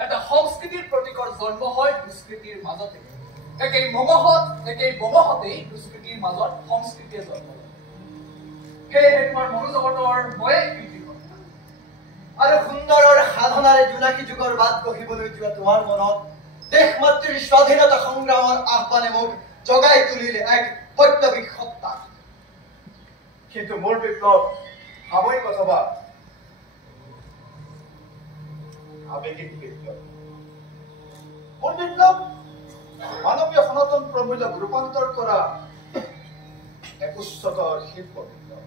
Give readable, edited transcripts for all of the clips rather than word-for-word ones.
এটা সংস্কৃতিৰ প্ৰতীকৰ জন্ম হয় দুষ্কৃতিৰ মাজতে একেই মগহতেই দুষ্কৃতিৰ মাজত সংস্কৃতিয়ে জন্ম লয় সেয়েহে তোমাৰ মনোজগতৰ ময়ে কৃতি আৰু সুন্দৰৰ সাধনাৰে জোনাকী যুগৰ বাট গঢ়িবলৈ যোৱা তোমাৰ মনত দেশ মাতৃৰ স্বাধীনতা সংগ্ৰামৰ আহ্বানে মোক জগাই তুলিলে এক বৈপ্লৱিক সত্তা কিন্তু মোৰ বিপ্লৱ সাময়িক অথবা আবেগিক বিপ্লৱ মোৰ বিপ্লৱ মানৱীয় সনাতন প্ৰমূল্যক ৰূপান্তৰ কৰা এক উচ্চতৰ শিল্প বিপ্লৱ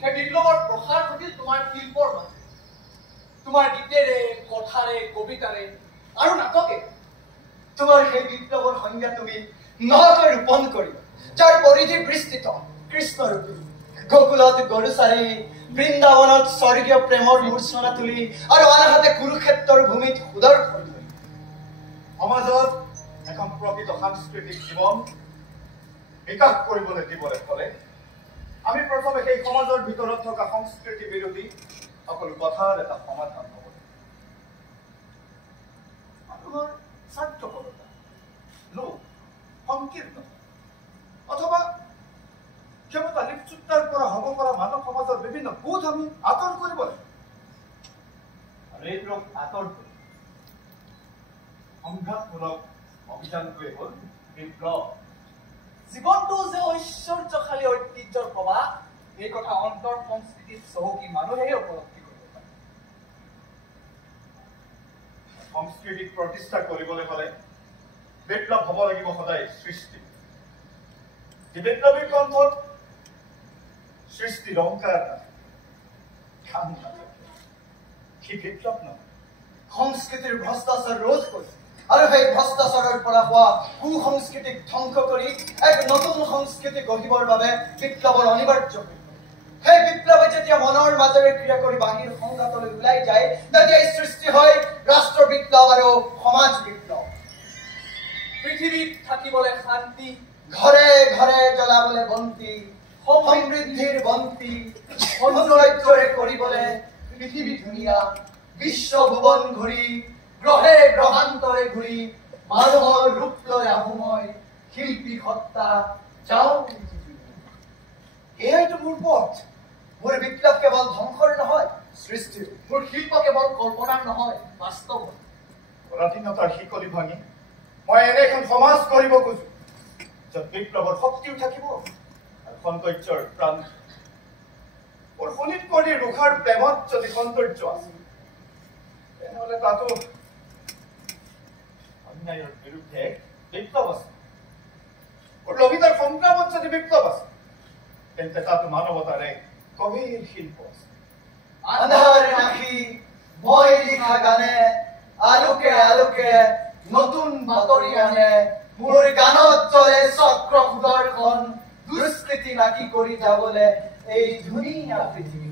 সেই বিপ্লৱৰ প্ৰসাৰ ঘটিল তোমাৰ শিল্পৰ মাজে তোমাৰ গীতেৰে কথাৰে কবিতাৰে আৰু নাটকে তোমাৰ সেই বিপ্লৱৰ সংজ্ঞা তুমি নহকৈ ৰোপণ কৰি যাৰ পৰিধি বিস্তৃত কৃষ্ণৰূপী গোকুলত গৰুচাৰী বৃন্দাবনত স্বৰ্গীয় প্ৰেমৰ মূৰ্ছনা তুলি আৰু আনহাতে কুৰুক্ষেত্ৰৰ ভূমিত সুদৰ্শন ধৰি সমাজত এখন প্ৰকৃত সাংস্কৃতিক জীৱন বিকাশ কৰিবলৈ দিবলৈ হ'লে আমি প্ৰথমে সেই সমাজৰ ভিতৰত থকা সংস্কৃতি বিৰোধী সকলো কথাৰ এটা সমাধান হ'ব মানুহৰ স্বাৰ্থপৰতা লোভ সংকীৰ্ণ অথবা ক্ষমতা লিপ্ততাৰ পৰা হ'ব পৰা মানৱ সমাজৰ বিভিন্ন বোধ আমি আঁতৰ কৰিব লাগে আৰু এই ৰোগ আঁতৰ কৰি সংঘাতমূলক অভিযানটোৱে হ'ল বিপ্লৱ জীৱনটো যে ঐশ্বৰ্যশালী ঐতিহ্যৰ প্ৰবাহ এই কথা অন্তৰ সংস্কৃতিত চহকী মানুহেহে উপলব্ধি কৰিব পাৰে সংস্কৃতিক প্ৰতিষ্ঠা কৰিবলৈ হ'লে বিপ্লৱ হ'ব লাগিব সদায় সৃষ্টি যি বিপ্লৱীৰ কণ্ঠত সৃষ্টিৰ অংকাৰ সি বিপ্লৱ নহয় সংস্কৃতিৰ ভ্ৰষ্টাচাৰ ৰোধ কৰি আৰু সেই ভ্ৰষ্টাচাৰৰ পৰা হোৱা কুসংস্কৃতিক ধ্বংস কৰি এক নতুন সংস্কৃতি গঢ়িবৰ বাবে বিপ্লৱৰ অনিবাৰ্য সেই বিপ্লৱে যেতিয়া মনৰ মাজেৰে ক্ৰিয়া কৰি বাহিৰ সংঘাতলৈ ওলাই যায় তেতিয়াই সৃষ্টি হয় ৰাষ্ট্ৰ বিপ্লৱ আৰু সমাজ বিপ্লৱ পৃথিৱীত থাকিবলৈ শান্তি ঘৰে ঘৰে জ্বলাবলৈ বন্তি সমৃদ্ধিৰ বন্তি সৌন্দৰ্যৰে কৰিবলৈ পৃথিৱী ধুনীয়া বিশ্ব ভুৱন ঘূৰি গ্ৰহে গ্ৰহান্তৰে ঘূৰি মানুহৰ ৰূপ লৈ আহোঁ মই শিল্পী সত্তা যাওঁ এয়াইতো মোৰ পথ মোৰ বিপ্লৱ কেৱল ধ্বংসৰ নহয় সৃষ্টিৰ মোৰ শিল্প কেৱল কল্পনাৰ নহয় বাস্তৱ পৰাধীনতাৰ শিকলি ভাঙি মই এনে এখন সমাজ কৰিব খোজো য'ত বিপ্লৱৰ শক্তিও থাকিব আৰু সৌন্দৰ্যৰ প্ৰাণ মোৰ শোণিতপৰি ৰুখাৰ প্ৰেমত যদি সৌন্দৰ্য আছে তেনেহ'লে তাতো অন্যায়ৰ বিৰুদ্ধে বিপ্লৱ আছে মোৰ লভিতাৰ সংগ্ৰামত যদি বিপ্লৱ আছে তেন্তে তাতো মানৱতাৰে গভীৰ শিল্প আছে আন্ধাৰ ৰাখি মই লিখা গানে আলোকে আলোকে নতুন বাতৰি আনে মোৰ গানত জ্বলে চক্ৰ সুদৰ্শন দুষ্কৃতি নাকি কৰি যাবলৈ এই ধুনীয়া পৃথিৱী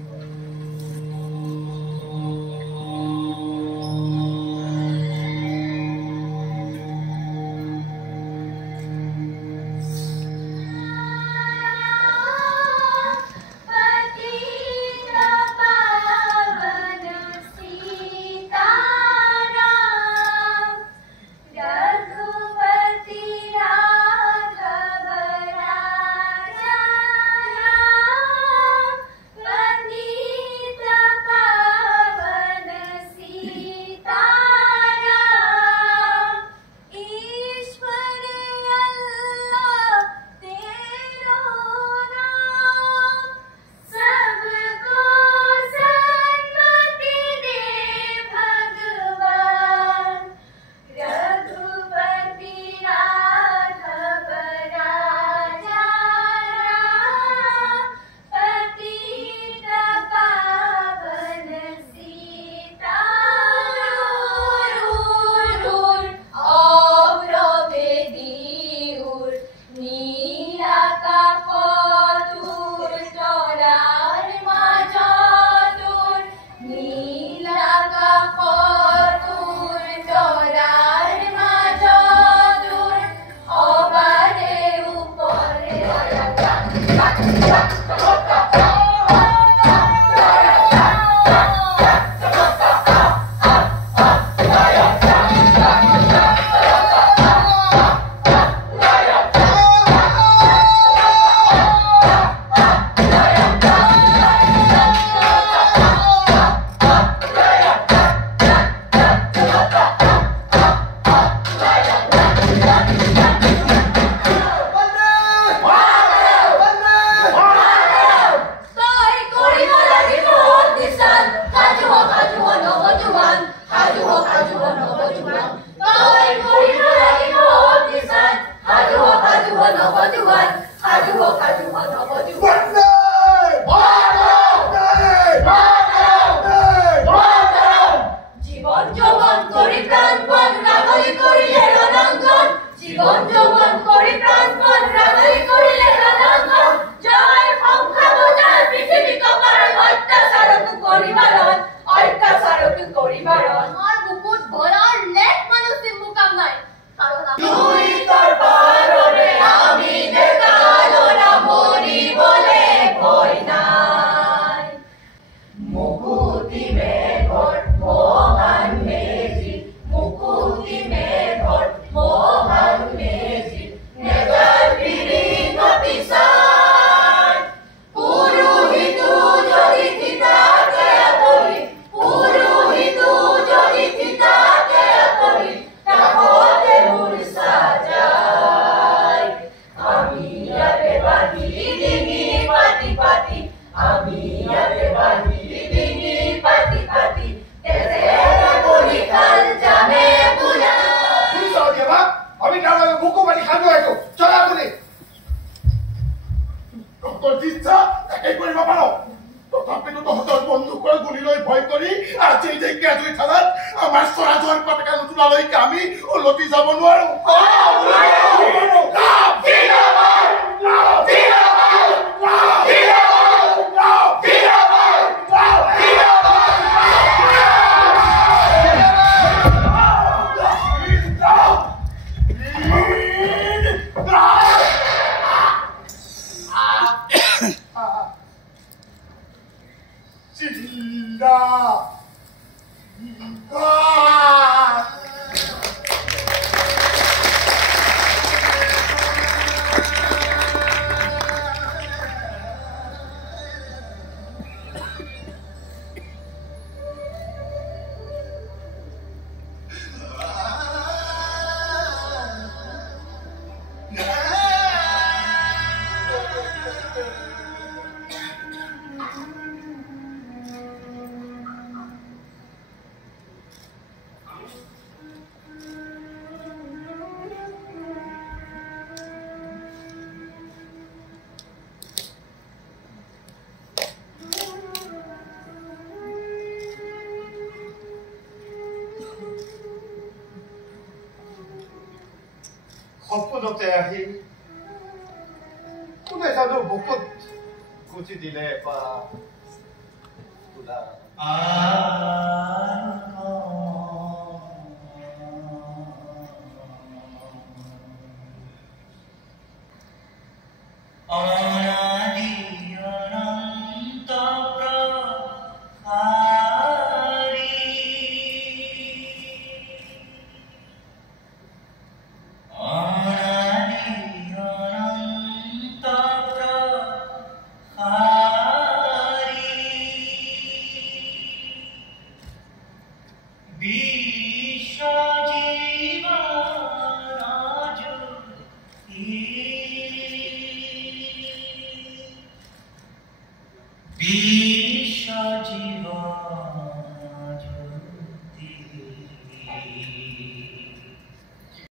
Bye. উলটি যাব নোৱাৰো সপোনতে আহি কোনে জানো বুকুত গুচি দিলে বা Bisha Jiva